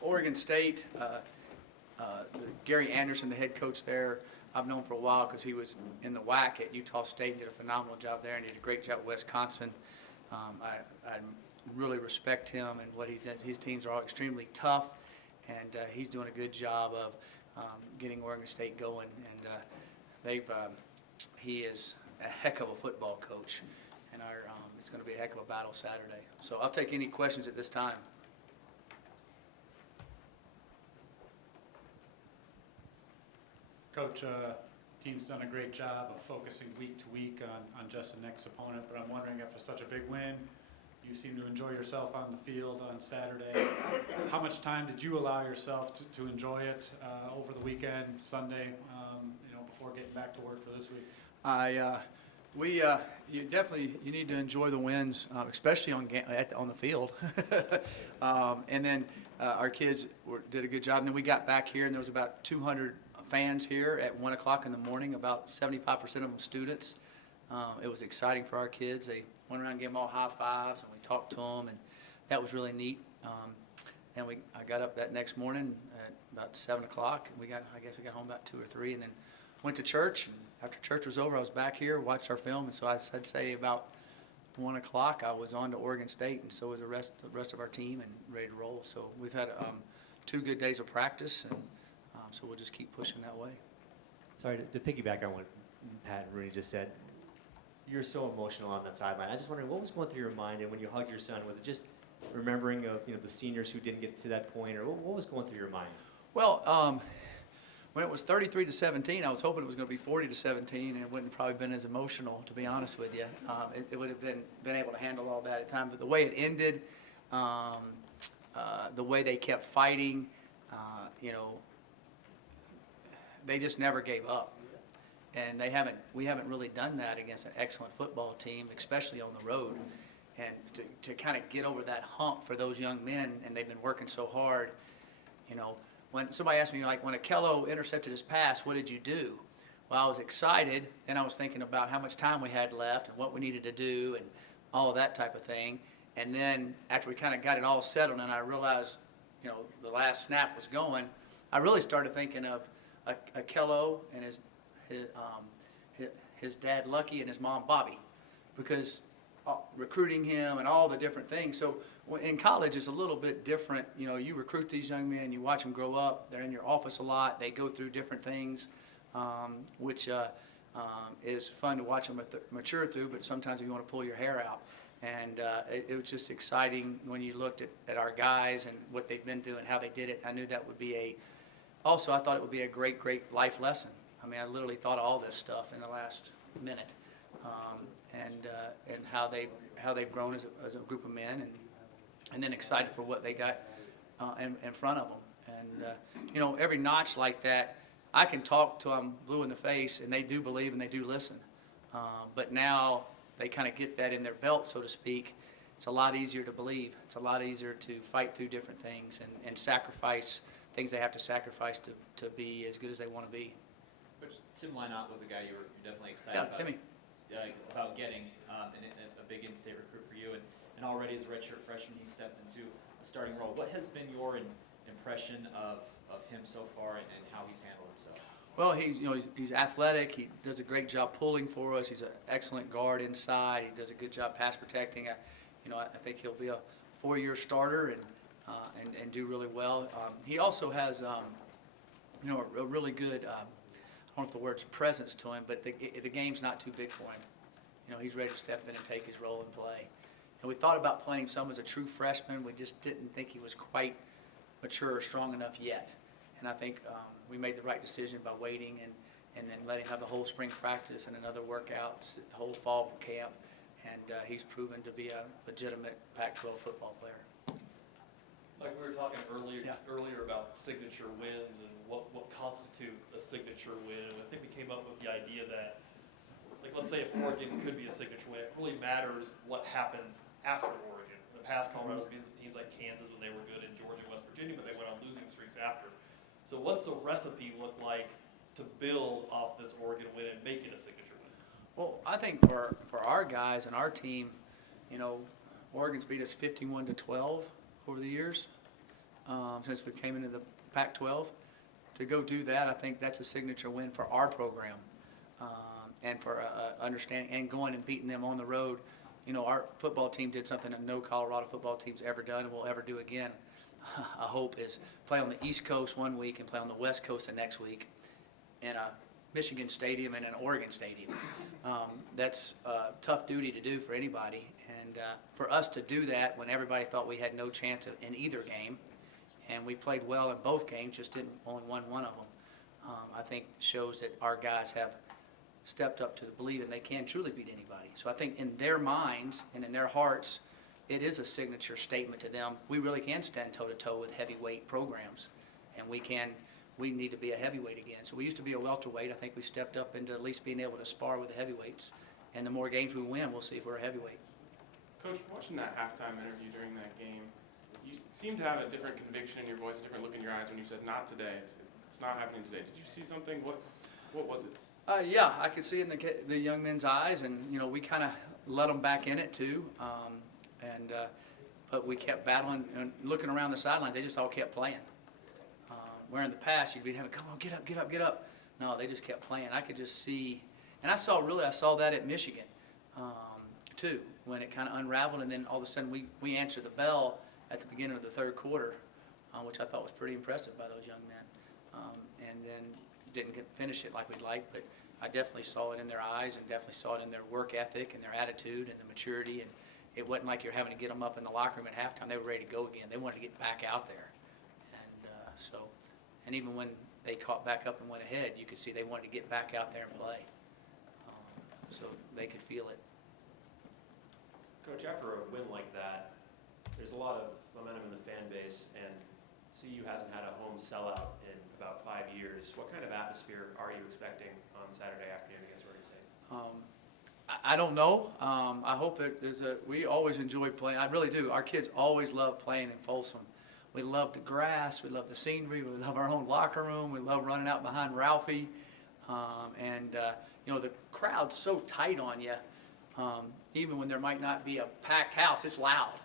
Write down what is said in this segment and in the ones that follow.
Oregon State, Gary Anderson, the head coach there, I've known for a while because he was in the WAC at Utah State and did a phenomenal job there, and he did a great job at Wisconsin. I really respect him and what he does. His teams are all extremely tough, and he's doing a good job of getting Oregon State going. And he is a heck of a football coach, and it's going to be a heck of a battle Saturday. So I'll take any questions at this time. Coach, team's done a great job of focusing week to week on just the next opponent, but I'm wondering, after such a big win, you seem to enjoy yourself on the field on Saturday. How much time did you allow yourself to enjoy it over the weekend, Sunday, before getting back to work for this week? You need to enjoy the wins, especially on the field. And then our kids did a good job. And then we got back here, and there was about 200 fans here at 1 o'clock in the morning, about 75% of them students. It was exciting for our kids. They went around and gave them all high fives, and we talked to them, and that was really neat. And I got up that next morning at about 7 o'clock, and I guess we got home about 2 or 3, and then went to church. And after church was over, I was back here, watched our film, and so I'd say about 1 o'clock I was on to Oregon State, and so was the rest of our team, and ready to roll. So we've had 2 good days of practice, and so we'll just keep pushing that way. Sorry, to piggyback on what Pat and Rooney just said, you're so emotional on that sideline. I was just wondering, what was going through your mind, and when you hugged your son, was it just remembering of the seniors who didn't get to that point, or what was going through your mind? Well, when it was 33-17, I was hoping it was going to be 40-17, and it wouldn't have probably been as emotional, to be honest with you. It would have been able to handle all that at times, but the way it ended, the way they kept fighting, they just never gave up. And we haven't really done that against an excellent football team, especially on the road. And to kind of get over that hump for those young men, and they've been working so hard, when somebody asked me, like, when Akello intercepted his pass, what did you do? Well, I was excited, then I was thinking about how much time we had left and what we needed to do and all of that type of thing. And then after we kind of got it all settled and I realized, the last snap was going, I really started thinking of Akello and his dad Lucky and his mom Bobby, because recruiting him and all the different things. So in college it's a little bit different. You recruit these young men, you watch them grow up, they're in your office a lot, they go through different things, which is fun to watch them mature through, but sometimes you want to pull your hair out. And it was just exciting when you looked at our guys and what they've been through and how they did it. I knew that would be also I thought it would be a great, great life lesson. I mean, I literally thought of all this stuff in the last minute, and how they've grown as a group of men, and then excited for what they got in front of them. And every notch like that, I can talk till I'm blue in the face, and they do believe and they do listen. But now they kind of get that in their belt, so to speak. It's a lot easier to believe. It's a lot easier to fight through different things and sacrifice things they have to sacrifice to be as good as they want to be. Coach, Tim Lynott was a guy you're definitely excited about getting, and a big in-state recruit for you. And already as a redshirt freshman, he stepped into a starting role. What has been your impression of him so far and how he's handled himself? Well, he's athletic. He does a great job pulling for us. He's an excellent guard inside. He does a good job pass protecting. I think he'll be a 4-year starter and do really well. He also has a really good, I don't know if the word's presence to him, but the game's not too big for him. He's ready to step in and take his role and play. And we thought about playing some as a true freshman. We just didn't think he was quite mature or strong enough yet. And I think we made the right decision by waiting and then letting him have the whole spring practice and another workouts, the whole fall camp. And he's proven to be a legitimate Pac-12 football player. Like we were talking earlier Yeah. about signature wins and what constitute a signature win. And I think we came up with the idea that, like, let's say if Oregon could be a signature win, it really matters what happens after Oregon. In the past, Colorado's beaten some teams like Kansas when they were good, in Georgia and West Virginia, but they went on losing streaks after. So what's the recipe look like to build off this Oregon win and make it a signature win? Well, I think for our guys and our team, Oregon's beat us 51-12 over the years. since we came into the Pac-12. To go do that, I think that's a signature win for our program, and for understanding and going and beating them on the road. You know, our football team did something that no Colorado football team's ever done and will ever do again. I hope is play on the East Coast one week and play on the West Coast the next week in a Michigan stadium and an Oregon stadium. That's a tough duty to do for anybody, and for us to do that when everybody thought we had no chance in either game, and we played well in both games, just didn't only won one of them. I think shows that our guys have stepped up to believe and they can truly beat anybody. So I think in their minds and in their hearts, it is a signature statement to them. We really can stand toe-to-toe with heavyweight programs, and we need to be a heavyweight again. So we used to be a welterweight. I think we stepped up into at least being able to spar with the heavyweights. And the more games we win, we'll see if we're a heavyweight. Coach, watching that halftime interview during that game, you seemed to have a different conviction in your voice, a different look in your eyes when you said, "Not today. It's not happening today." Did you see something? What was it? Yeah, I could see it in the young men's eyes, and you know we kind of let them back in it too. But we kept battling and looking around the sidelines. They just all kept playing. Where in the past you'd be having, "Come on, get up, get up, get up." No, they just kept playing. I could just see, and I saw that at Michigan too, when it kind of unraveled, and then all of a sudden we answered the bell at the beginning of the third quarter, which I thought was pretty impressive by those young men, and then didn't finish it like we'd like, but I definitely saw it in their eyes and definitely saw it in their work ethic and their attitude and the maturity, and it wasn't like you're having to get them up in the locker room at halftime. They were ready to go again. They wanted to get back out there, and even when they caught back up and went ahead, you could see they wanted to get back out there and play, so they could feel it. Coach, after a win like that, there's a lot of momentum in the fan base, and CU hasn't had a home sellout in about 5 years. What kind of atmosphere are you expecting on Saturday afternoon against Oregon State? I don't know. I hope we always enjoy playing. I really do. Our kids always love playing in Folsom. We love the grass. We love the scenery. We love our own locker room. We love running out behind Ralphie. You know, the crowd's so tight on you. Even when there might not be a packed house, it's loud.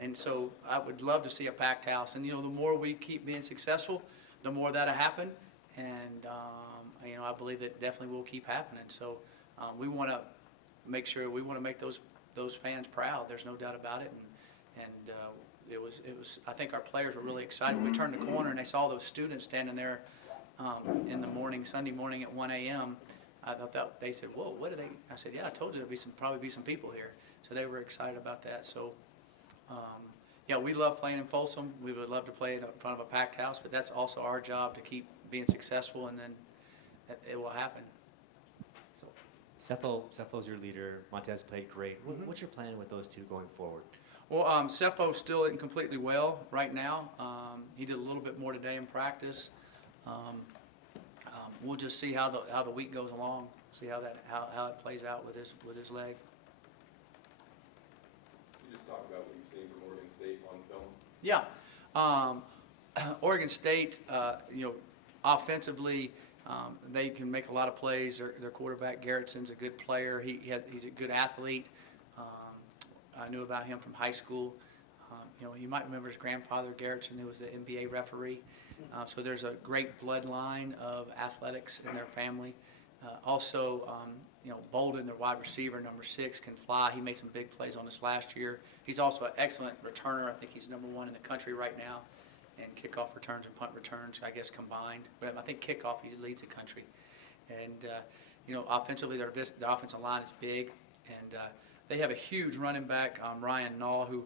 And so I would love to see a packed house. And, you know, the more we keep being successful, the more that'll happen. And, you know, I believe it definitely will keep happening. So we want to make sure, we want to make those fans proud. There's no doubt about it. And it was, I think our players were really excited. When we turned the corner and they saw those students standing there in the morning, Sunday morning at 1 a.m., I thought they said, "Whoa, what are they?" I said, "Yeah, I told you there'd probably be some people here." So they were excited about that. So, yeah, we love playing in Folsom. We would love to play in front of a packed house, but that's also our job to keep being successful, and then it will happen. So, Cefo's your leader. Montez played great. What's your plan with those two going forward? Well, Cepho still isn't completely well right now. He did a little bit more today in practice. We'll just see how the week goes along. See how it plays out with his leg. You just talk about what you've seen from Oregon State on film. Yeah, Oregon State, you know, offensively, they can make a lot of plays. Their quarterback Garrettson's a good player. He's a good athlete. I knew about him from high school. You know, you might remember his grandfather Garrettson, who was the NBA referee. So there's a great bloodline of athletics in their family. Also, you know, Bolden, their wide receiver, number 6, can fly. He made some big plays on us last year. He's also an excellent returner. I think he's number 1 in the country right now in kickoff returns and punt returns, I guess, combined. But I think kickoff, he leads the country. And, you know, offensively, their offensive line is big. And they have a huge running back, Ryan Nall, who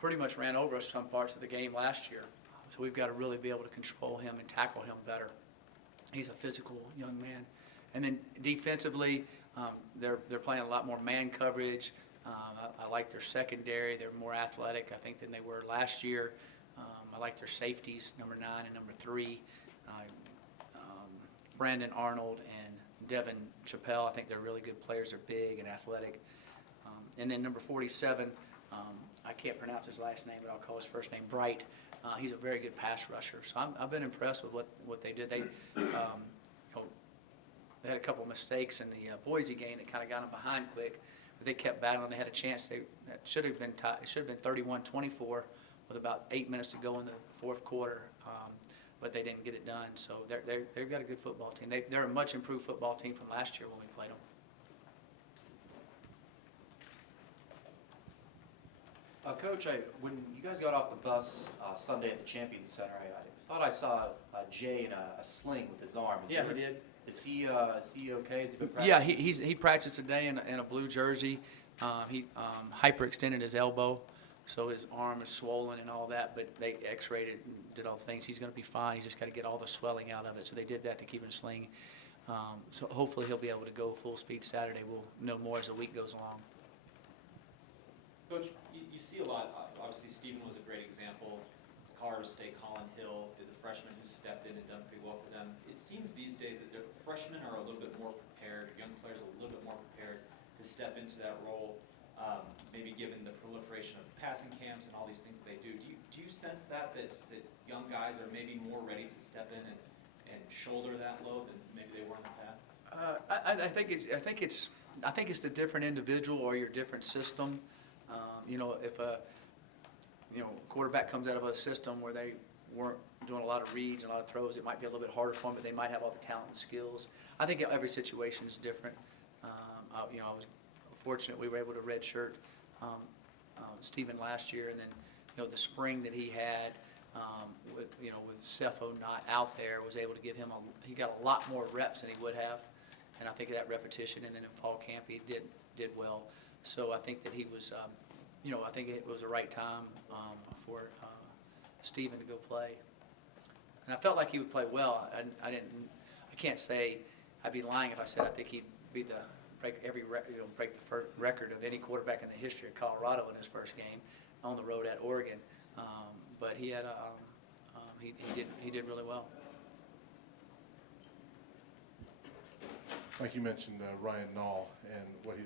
pretty much ran over us some parts of the game last year. So we've got to really be able to control him and tackle him better. He's a physical young man. And then defensively, they're playing a lot more man coverage. I like their secondary. They're more athletic, I think, than they were last year. I like their safeties, number 9 and number 3. Brandon Arnold and Devin Chappelle, I think they're really good players. They're big and athletic. And then number 47, I can't pronounce his last name, but I'll call his first name Bright. He's a very good pass rusher. So I've been impressed with what they did. They, you know, they had a couple of mistakes in the Boise game that kind of got them behind quick, but they kept battling. They had a chance. It should have been 31-24 with about 8 minutes to go in the fourth quarter, but they didn't get it done. So they've got a good football team. They're a much improved football team from last year when we played them. Coach, when you guys got off the bus Sunday at the Champions Center, I thought I saw Jay in a sling with his arm. He did. Is he okay? Has he been practicing? Yeah, he practiced today in a blue jersey. He hyperextended his elbow, so his arm is swollen and all that, but they x-rayed it and did all the things. He's going to be fine. He's just got to get all the swelling out of it, so they did that to keep him in a sling. So hopefully he'll be able to go full speed Saturday. We'll know more as the week goes along. Coach, you see a lot, obviously Stephen was a great example. Colorado State, Colin Hill is a freshman who's stepped in and done pretty well for them. It seems these days that the freshmen are a little bit more prepared, young players are a little bit more prepared to step into that role, maybe given the proliferation of passing camps and all these things that they do. Do you sense that young guys are maybe more ready to step in and shoulder that load than maybe they were in the past? I think it's the different individual or your different system. If a quarterback comes out of a system where they weren't doing a lot of reads and a lot of throws, it might be a little bit harder for them, but they might have all the talent and skills. I think every situation is different. I was fortunate we were able to redshirt Stephen last year, and then the spring that he had with Cepho not out there was able to give him he got a lot more reps than he would have, and I think that repetition, and then in fall camp he did well. So I think that he was, I think it was the right time for Stephen to go play, and I felt like he would play well. I can't say, I'd be lying if I said I think he'd be break the record of any quarterback in the history of Colorado in his first game on the road at Oregon. But he had he did really well. Like you mentioned, Ryan Nall and what he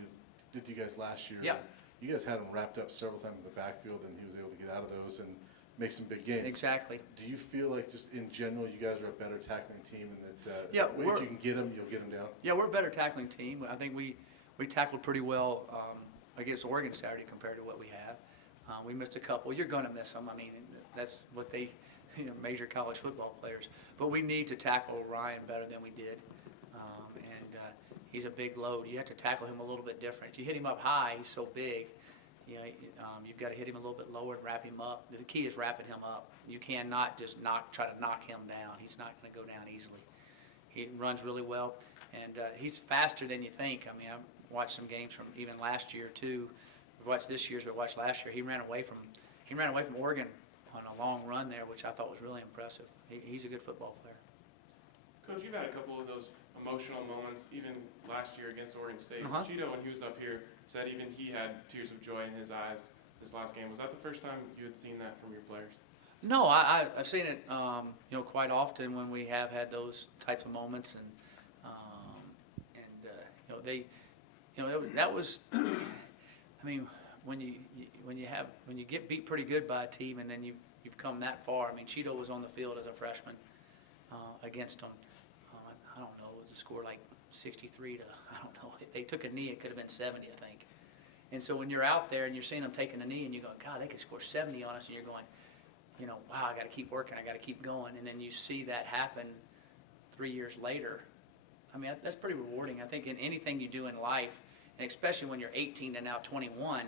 did to you guys last year. Yeah. You guys had him wrapped up several times in the backfield, and he was able to get out of those and make some big gains. Exactly. Do you feel like just in general you guys are a better tackling team, and that Yeah, if you can get them, you'll get them down? Yeah, we're a better tackling team. I think we tackled pretty well against Oregon Saturday compared to what we have. We missed a couple. You're going to miss them. I mean, that's what they, major college football players. But we need to tackle Ryan better than we did. He's a big load. You have to tackle him a little bit different. If you hit him up high, he's so big. You've got to hit him a little bit lower and wrap him up. The key is wrapping him up. You cannot just try to knock him down. He's not going to go down easily. He runs really well, and he's faster than you think. I mean, I've watched some games from even last year too. We've watched this year's, but watched last year. He ran away from Oregon on a long run there, which I thought was really impressive. He's a good football player. Coach, you've had a couple of those emotional moments, even last year against Oregon State. Uh-huh. Cheeto, when he was up here, said even he had tears of joy in his eyes this last game. Was that the first time you had seen that from your players? No, I've seen it, quite often when we have had those types of moments, and that was, I mean, when you get beat pretty good by a team, and then you've come that far. I mean, Cheeto was on the field as a freshman against them. I don't know, it was a score like 63 to, I don't know. If they took a knee, it could have been 70, I think. And so when you're out there and you're seeing them taking a knee, and you go, God, they could score 70 on us, and you're going, wow, I got to keep working, I got to keep going. And then you see that happen 3 years later. I mean, that's pretty rewarding. I think in anything you do in life, and especially when you're 18 and now 21,